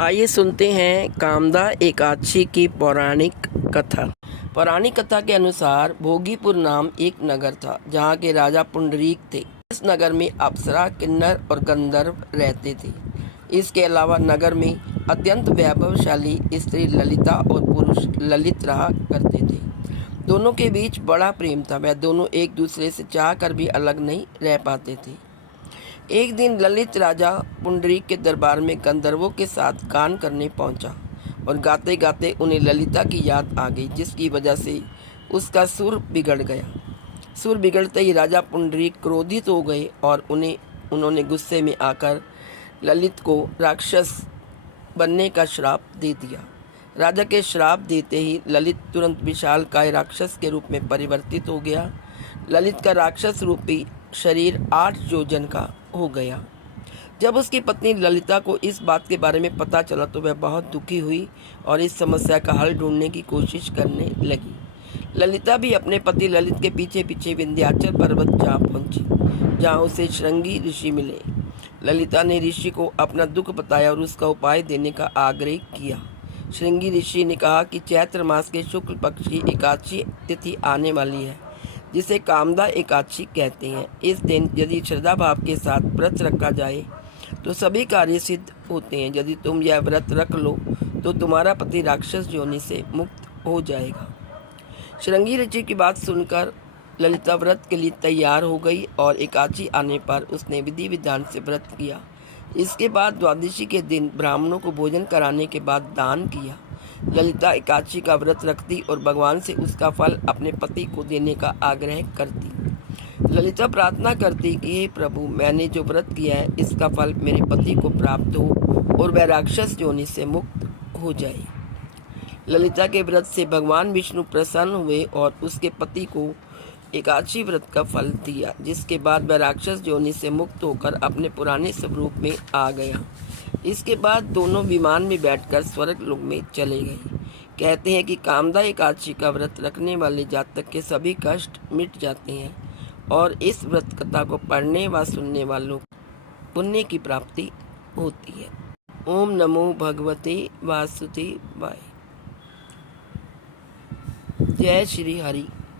आइए सुनते हैं कामदा एकादशी की पौराणिक कथा। पौराणिक कथा के अनुसार भोगीपुर नाम एक नगर था जहाँ के राजा पुंडरीक थे। इस नगर में अप्सरा, किन्नर और गंधर्व रहते थे। इसके अलावा नगर में अत्यंत वैभवशाली स्त्री ललिता और पुरुष ललित रहा करते थे। दोनों के बीच बड़ा प्रेम था। वह दोनों एक दूसरे से चाह कर भी अलग नहीं रह पाते थे। एक दिन ललित राजा पुंडरीक के दरबार में गंधर्वों के साथ गान करने पहुंचा और गाते गाते उन्हें ललिता की याद आ गई, जिसकी वजह से उसका सुर बिगड़ गया। सुर बिगड़ते ही राजा पुंडरीक क्रोधित हो गए और उन्होंने गुस्से में आकर ललित को राक्षस बनने का श्राप दे दिया। राजा के श्राप देते ही ललित तुरंत विशालकाय राक्षस के रूप में परिवर्तित हो गया। ललित का राक्षस रूपी शरीर 8 योजन का हो गया। जब उसकी पत्नी ललिता को इस बात के बारे में पता चला तो वह बहुत दुखी हुई और इस समस्या का हल ढूंढने की कोशिश करने लगी। ललिता भी अपने पति ललित के पीछे पीछे विंध्याचल पर्वत जा पहुंची, जहां उसे श्रृंगी ऋषि मिले। ललिता ने ऋषि को अपना दुख बताया और उसका उपाय देने का आग्रह किया। श्रृंगी ऋषि ने कहा कि चैत्र मास के शुक्ल पक्ष की एकादशी तिथि आने वाली है, जिसे कामदा एकादशी कहते हैं। इस दिन यदि श्रद्धा भाव के साथ व्रत रखा जाए तो सभी कार्य सिद्ध होते हैं। यदि तुम यह व्रत रख लो तो तुम्हारा पति राक्षस योनि से मुक्त हो जाएगा। श्रृंगी ऋषि की बात सुनकर ललिता व्रत के लिए तैयार हो गई और एकादशी आने पर उसने विधि विधान से व्रत किया। इसके बाद द्वादशी के दिन ब्राह्मणों को भोजन कराने के बाद दान किया। ललिता एकादशी का व्रत रखती और भगवान से उसका फल अपने पति को देने का आग्रह करती। ललिता प्रार्थना करती कि हे प्रभु, मैंने जो व्रत किया है इसका फल मेरे पति को प्राप्त हो और वह राक्षस योनि से मुक्त हो जाए। ललिता के व्रत से भगवान विष्णु प्रसन्न हुए और उसके पति को एकादशी व्रत का फल दिया, जिसके बाद वह राक्षस योनि से मुक्त होकर अपने पुराने स्वरूप में आ गया। इसके बाद दोनों विमान में बैठकर स्वर्ग लोक में चले गए। कहते हैं कि कामदा एकादशी का व्रत रखने वाले जातक के सभी कष्ट मिट जाते हैं और इस व्रत कथा को पढ़ने व सुनने वालों को पुण्य की प्राप्ति होती है। ओम नमो भगवते वासुदेवाय। जय श्री हरि।